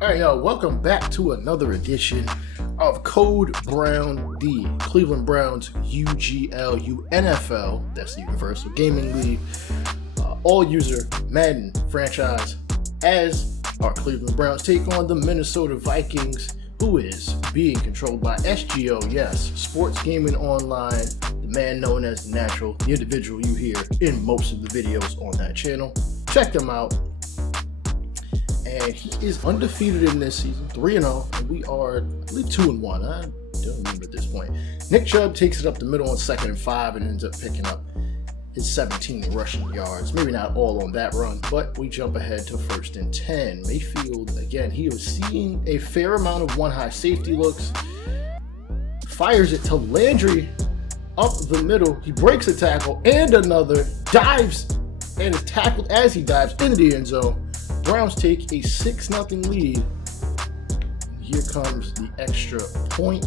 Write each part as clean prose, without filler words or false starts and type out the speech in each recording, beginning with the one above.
All right, y'all, welcome back to another edition of Code Brown D, Cleveland Browns UGL-uNFL, that's the Universal Gaming League, all-user Madden franchise, as our Cleveland Browns take on the Minnesota Vikings, who is being controlled by SGO, yes, Sports Gaming Online, the man known as the Natural, the individual you hear in most of the videos on that channel. Check them out. And he is undefeated in this season, 3-0, and we are, I believe, 2-1. I don't remember at this point. Nick Chubb takes it up the middle on 2nd and 5 and ends up picking up his 17 rushing yards. Maybe not all on that run, but we jump ahead to 1st and 10. Mayfield, again, he was seeing a fair amount of one-high safety looks. Fires it to Landry up the middle. He breaks a tackle and another, dives, and is tackled as he dives into the end zone. Browns take a 6-0 lead. Here comes the extra point.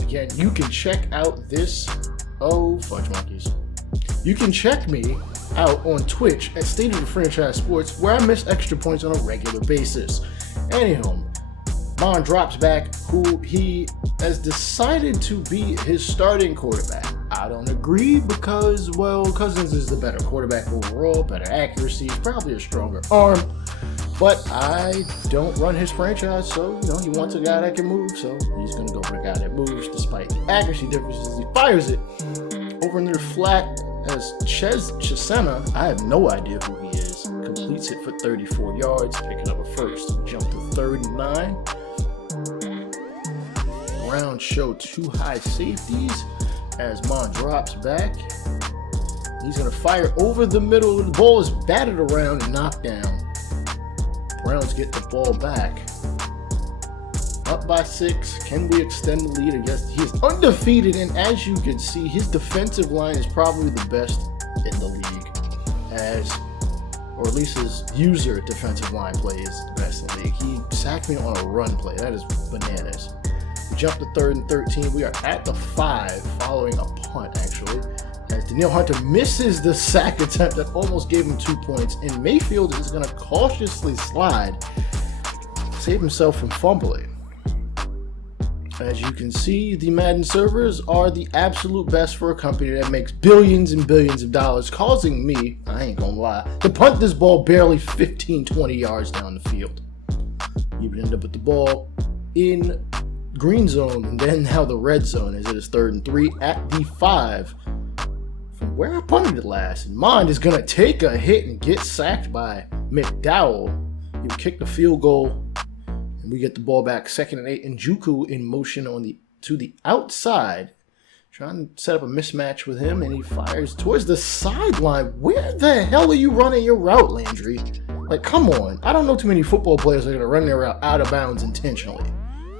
Again, you can check out this. Oh, fudge monkeys. You can check me out on Twitch at State of the Franchise Sports, where I miss extra points on a regular basis. Anyhow, Mon drops back, who he has decided to be his starting quarterback. I don't agree because, well, Cousins is the better quarterback overall, better accuracy, probably a stronger arm, but I don't run his franchise, so, he wants a guy that can move, so he's going to go for a guy that moves despite the accuracy differences. He fires it over near flat as Chesena, I have no idea who he is, completes it for 34 yards, picking up a first, jump to 3rd and 9. Browns show 2 high safeties as Mon drops back. He's going to fire over the middle. The ball is batted around and knocked down. Browns get the ball back. Up by 6. Can we extend the lead? I guess he is undefeated, and as you can see, his defensive line is probably the best in the league, or at least his user defensive line play is the best in the league. He sacked me on a run play. That is bananas. We jump to 3rd and 13. We are at the 5 following a punt, actually, as Danielle Hunter misses the sack attempt that almost gave him 2 points, and Mayfield is going to cautiously slide, save himself from fumbling. As you can see, the Madden servers are the absolute best for a company that makes billions and billions of dollars, causing me, I ain't gonna lie, to punt this ball barely 15-20 yards down the field. You would end up with the ball in green zone, and then now the red zone, as it is 3rd and 3 at the 5 from where I punted it last. And Mond is going to take a hit and get sacked by McDowell. He would kick the field goal, and we get the ball back 2nd and 8. And Njoku in motion to the outside, trying to set up a mismatch with him, and he fires towards the sideline. Where the hell are you running your route, Landry? Like, come on. I don't know too many football players that are going to run their route out of bounds intentionally.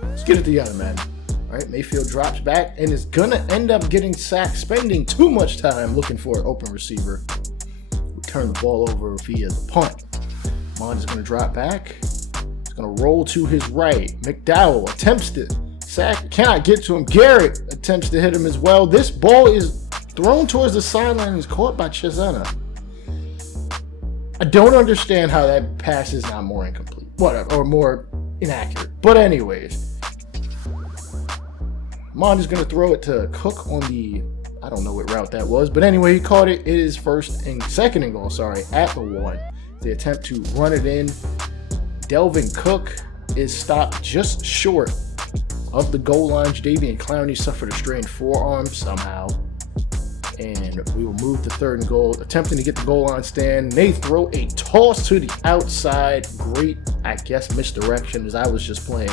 Let's get it together, man. All right, Mayfield drops back and is going to end up getting sacked, spending too much time looking for an open receiver. We turn the ball over via the punt. Mond is going to drop back. He's going to roll to his right. McDowell attempts to sack. Cannot get to him. Garrett attempts to hit him as well. This ball is thrown towards the sideline and is caught by Chesena. I don't understand how that pass is not more incomplete. Whatever, or more inaccurate. But anyways, Mond is going to throw it to Cook on the, I don't know what route that was, but anyway, he caught it. It is 2nd and goal, at the 1. They attempt to run it in. Delvin Cook is stopped just short of the goal line. Jadeveon Clowney suffered a strained forearm somehow, and we will move to 3rd and goal, attempting to get the goal line stand. They throw a toss to the outside. Great, I guess, misdirection, as I was just playing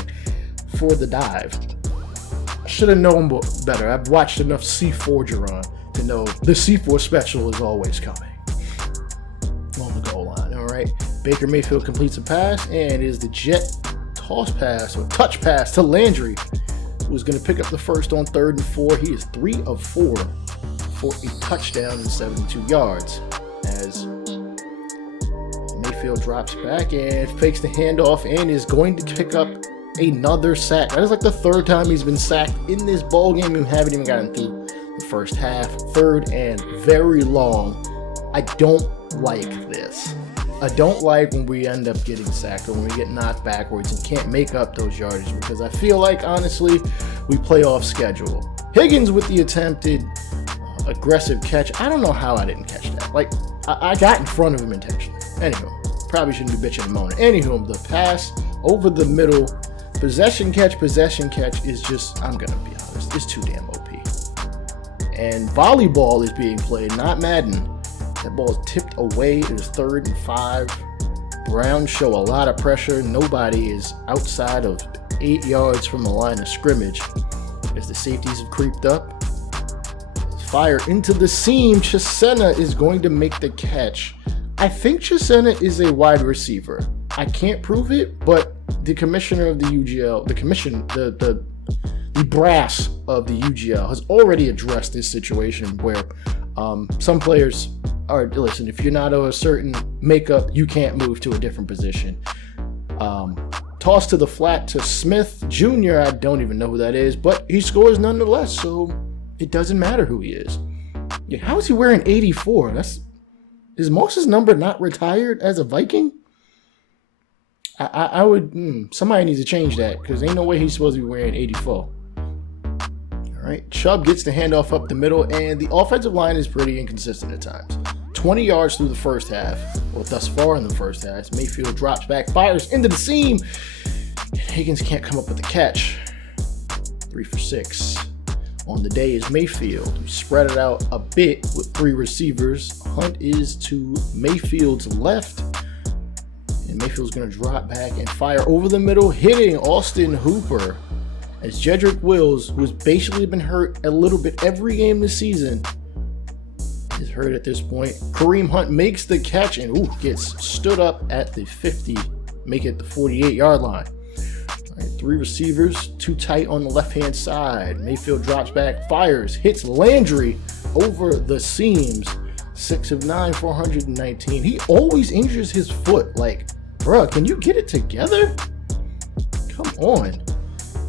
for the dive. I should have known better. I've watched enough C4 to know the C4 special is always coming on the goal line. All right, Baker Mayfield completes a pass, and is the jet toss pass or touch pass to Landry, who's going to pick up the first on 3rd and 4. He is 3 of 4 for a touchdown and 72 yards, as Mayfield drops back and fakes the handoff and is going to pick up another sack. That is like the 3rd time he's been sacked in this ball game. We haven't even gotten through the first half. 3rd and very long. I don't like this. I don't like when we end up getting sacked or when we get knocked backwards and can't make up those yardage, because I feel like, honestly, we play off schedule. Higgins with the attempted aggressive catch. I don't know how I didn't catch that. Like, I got in front of him intentionally. Anywho, probably shouldn't be bitching and moaning. Anywho, the pass over the middle, possession catch is just, I'm going to be honest, it's too damn OP. And volleyball is being played, not Madden. That ball is tipped away. It is 3rd and 5. Browns show a lot of pressure. Nobody is outside of 8 yards from the line of scrimmage as the safeties have creeped up. Fire into the seam. Chisena is going to make the catch. I think Chisena is a wide receiver. I can't prove it, but the commissioner of the UGL, the brass of the UGL has already addressed this situation where some players are, listen, if you're not of a certain makeup, you can't move to a different position. Toss to the flat to Smith Jr. I don't even know who that is, but he scores nonetheless, so it doesn't matter who he is. Yeah, how is he wearing 84? Is Moses' number not retired as a Viking? I would, somebody needs to change that, because ain't no way he's supposed to be wearing 84. All right, Chubb gets the handoff up the middle, and the offensive line is pretty inconsistent at times. 20 yards through the first half, or thus far in the first half. Mayfield drops back, fires into the seam, and Higgins can't come up with the catch. 3 for 6. On the day is Mayfield. We spread it out a bit with 3 receivers. Hunt is to Mayfield's left, and Mayfield's going to drop back and fire over the middle, hitting Austin Hooper. As Jedrick Wills, who has basically been hurt a little bit every game this season, is hurt at this point. Kareem Hunt makes the catch and gets stood up at the 50, make it the 48-yard line. All right, 3 receivers, too tight on the left-hand side. Mayfield drops back, fires, hits Landry over the seams. 6 of 9, 419. He always injures his foot. Like, bruh, can you get it together? Come on.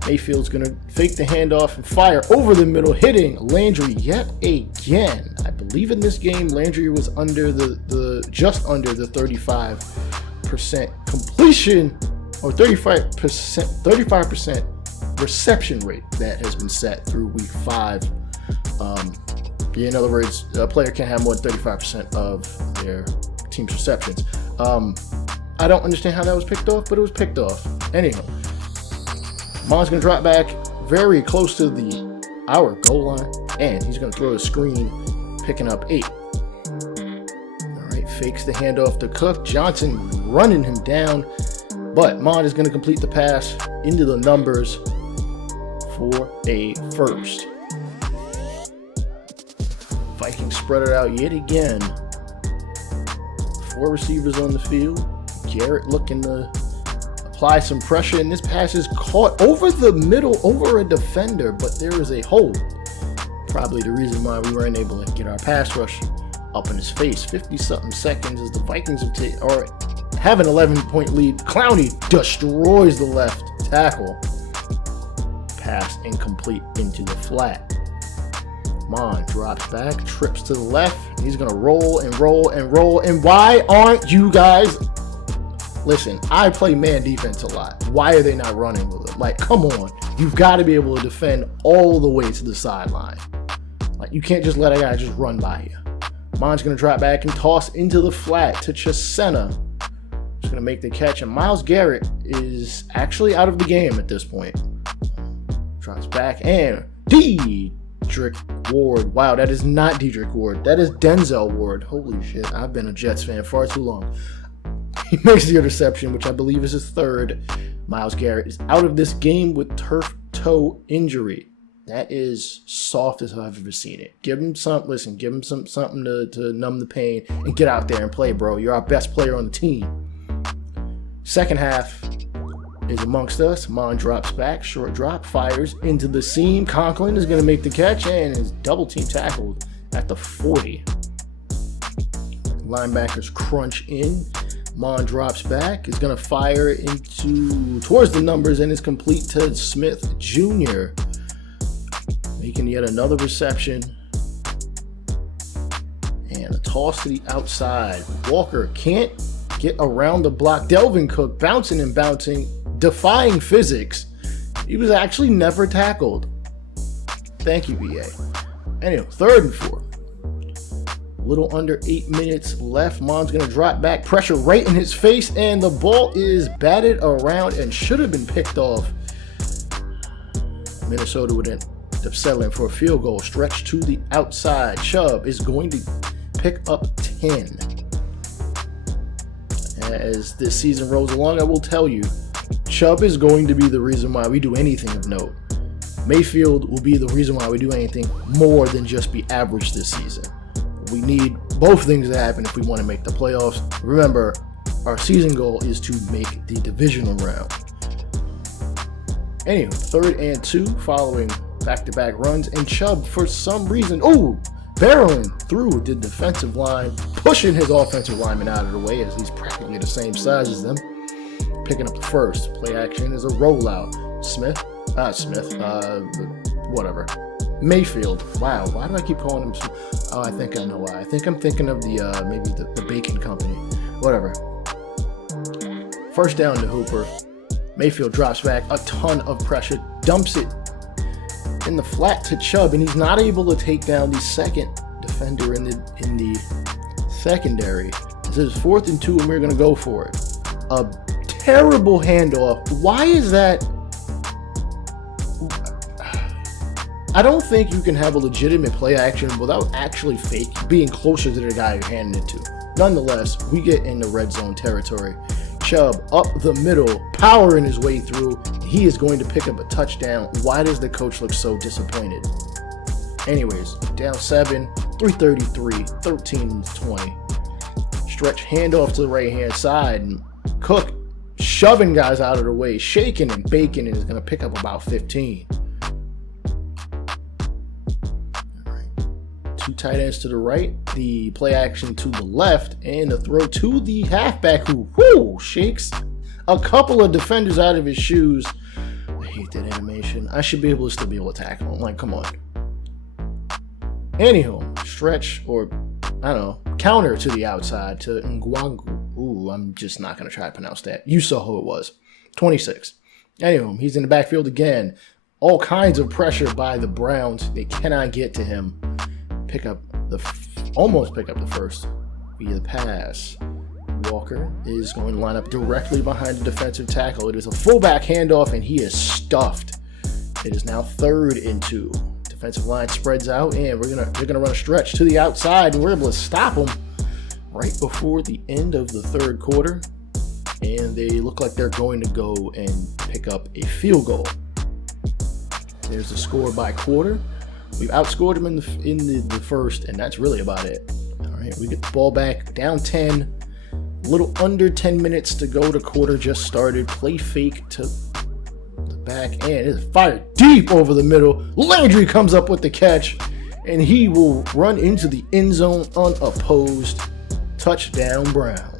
Mayfield's going to fake the handoff and fire over the middle, hitting Landry yet again. I believe in this game, Landry was under just under the 35% completion, or 35% reception rate that has been set through week 5. In other words, a player can't have more than 35% of their team's receptions. I don't understand how that was picked off, but it was picked off. Anyhow, Mon's going to drop back very close to our goal line, and he's going to throw a screen, picking up 8. All right, fakes the handoff to Cook. Johnson running him down, but Mon is going to complete the pass into the numbers for a first. Vikings spread it out yet again. 4 receivers on the field. Garrett looking to apply some pressure, and this pass is caught over the middle over a defender, but there is a hold. Probably the reason why we weren't able to get our pass rush up in his face. 50-something seconds as the Vikings have an 11-point lead. Clowney destroys the left tackle. Pass incomplete into the flat. Mon drops back, trips to the left. He's going to roll and roll and roll. And why aren't you guys... Listen, I play man defense a lot. Why are they not running with him? Like, come on. You've got to be able to defend all the way to the sideline. Like, you can't just let a guy just run by you. Mon's going to drop back and toss into the flat to Chisena. He's going to make the catch. And Myles Garrett is actually out of the game at this point. Drops back and Dedrick Ward. Wow, that is not Dedrick Ward. That is Denzel Ward. Holy shit. I've been a Jets fan far too long. He makes the interception, which I believe is his 3rd. Myles Garrett is out of this game with turf toe injury. That is soft as I've ever seen it. Give him something. Listen, give him something to numb the pain and get out there and play, bro. You're our best player on the team. Second half is amongst us. Mon drops back, short drop, fires into the seam. Conklin is going to make the catch and is double team tackled at the 40. Linebackers crunch in. Mon drops back, is going to fire towards the numbers, and is complete to Smith Jr. Making yet another reception. And a toss to the outside. Walker can't get around the block. Delvin Cook bouncing and bouncing, defying physics. He was actually never tackled. Thank you, BA. Anyway, 3rd and 4. A little under 8 minutes left. Mon's going to drop back, pressure right in his face, and the ball is batted around and should have been picked off. Minnesota would end up settling for a field goal. Stretch to the outside. Chubb is going to pick up 10. As this season rolls along, I will tell you, Chubb is going to be the reason why we do anything of note. Mayfield will be the reason why we do anything more than just be average this season. We need both things to happen if we want to make the playoffs. Remember, our season goal is to make the divisional round. Anyway, 3rd and 2 following back-to-back runs, and Chubb, for some reason, barreling through the defensive line, pushing his offensive lineman out of the way as he's practically the same size as them. Picking up the first. Play action is a rollout. Mayfield. Wow, why do I keep calling him? Oh, I think I know why. I think I'm thinking of maybe the Bacon Company. Whatever. First down to Hooper. Mayfield drops back, a ton of pressure, dumps it in the flat to Chubb, and he's not able to take down the second defender in the secondary. This is 4th and 2, and we're going to go for it. A terrible handoff. Why is that? I don't think you can have a legitimate play action without actually being closer to the guy you're handing it to. Nonetheless, we get into red zone territory. Chubb up the middle, powering his way through. He is going to pick up a touchdown. Why does the coach look so disappointed? Anyways, down 7, 3:33, 13-20. Stretch handoff to the right-hand side. And Cook shoving guys out of the way, shaking and baking, and is going to pick up about 15. Two tight ends to the right, the play action to the left, and the throw to the halfback who shakes a couple of defenders out of his shoes. I hate that animation. I should be able to still be able to tackle him. Like, come on. Anywho, stretch or, I don't know, counter to the outside to Ngwangu. I'm just not going to try to pronounce that. You saw who it was. 26. Anywho, he's in the backfield again. All kinds of pressure by the Browns. They cannot get to him. Almost pick up the first via the pass. Walker is going to line up directly behind the defensive tackle. It is a fullback handoff, and he is stuffed. It is now 3rd and 2. Defensive line spreads out, and they're gonna run a stretch to the outside, and we're able to stop them right before the end of the 3rd quarter. And they look like they're going to go and pick up a field goal. There's the score by quarter. We've outscored them in the first, and that's really about it. All right, we get the ball back, down 10. A little under 10 minutes to go. The quarter just started. Play fake to the back end. It's fired deep over the middle. Landry comes up with the catch, and he will run into the end zone unopposed. Touchdown, Browns.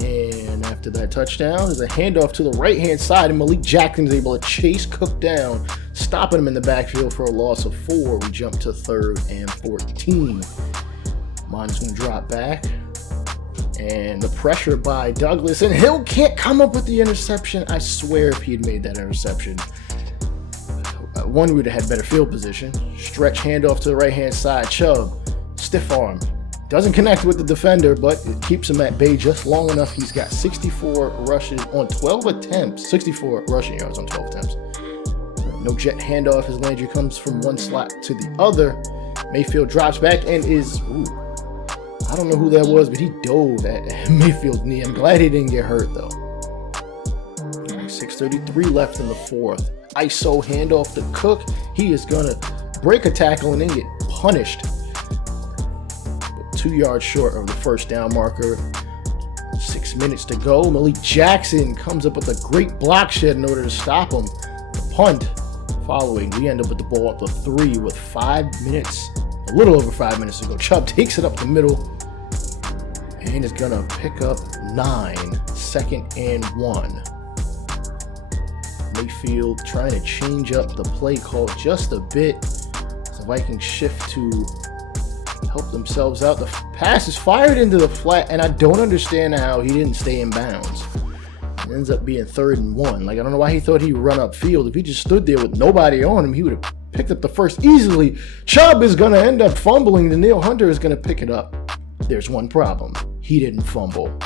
And after that touchdown, there's a handoff to the right-hand side, and Malik Jackson is able to chase Cook down, stopping him in the backfield for a loss of 4. We jump to 3rd and 14. Mon's going to drop back, and the pressure by Douglas, and Hill can't come up with the interception. I swear if he had made that interception, one, we would have had better field position. Stretch handoff to the right-hand side. Chubb, stiff arm. Doesn't connect with the defender, but it keeps him at bay just long enough. He's got 64 rushes on 12 attempts. 64 rushing yards on 12 attempts. No jet handoff as Landry comes from one slot to the other. Mayfield drops back and is, I don't know who that was, but he dove at Mayfield's knee. I'm glad he didn't get hurt, though. 6:33 left in the 4th. ISO handoff to Cook. He is going to break a tackle and then get punished. 2 yards short of the first down marker. 6 minutes to go. Malik Jackson comes up with a great block shed in order to stop him. The punt following. We end up with the ball up to 3 with 5 minutes, a little over 5 minutes to go. Chubb takes it up the middle and is going to pick up 9. 2nd and 1. Mayfield trying to change up the play call just a bit. Vikings shift to help themselves out. The pass is fired into the flat, and I don't understand how he didn't stay in bounds. It ends up being 3rd and 1. Like, I don't know why he thought he'd run upfield. If he just stood there with nobody on him, he would have picked up the first easily. Chubb is going to end up fumbling. Danielle Hunter is going to pick it up. There's one problem. He didn't fumble.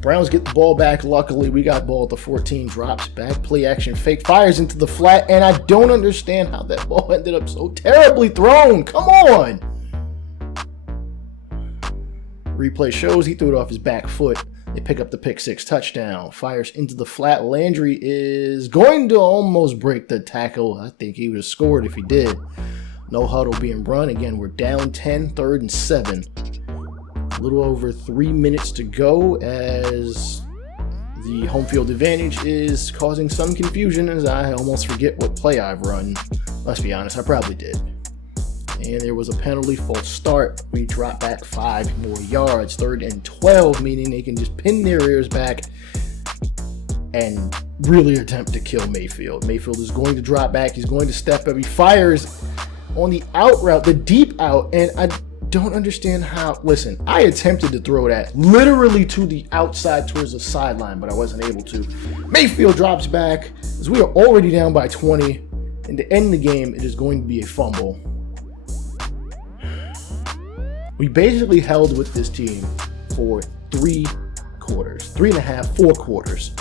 Browns get the ball back. Luckily, we got ball at the 14. Drops back. Play action fake. Fires into the flat. And I don't understand how that ball ended up so terribly thrown. Come on. Replay shows he threw it off his back foot. They pick up the pick 6 touchdown. Fires into the flat. Landry is going to almost break the tackle. I think he would have scored if he did. No huddle being run. Again, we're down 10, 3rd and 7. A little over 3 minutes to go as the home field advantage is causing some confusion as I almost forget what play I've run. Let's be honest, I probably did. And there was a penalty, false start. We drop back 5 more yards. 3rd and 12, meaning they can just pin their ears back and really attempt to kill Mayfield. Mayfield is going to drop back. He's going to step up. He fires on the out route, the deep out, and I don't understand how. Listen, I attempted to throw that literally to the outside towards the sideline, but I wasn't able to. Mayfield drops back as we are already down by 20. And to end the game, it is going to be a fumble. We basically held with this team for 3 quarters, 3.5, 4 quarters.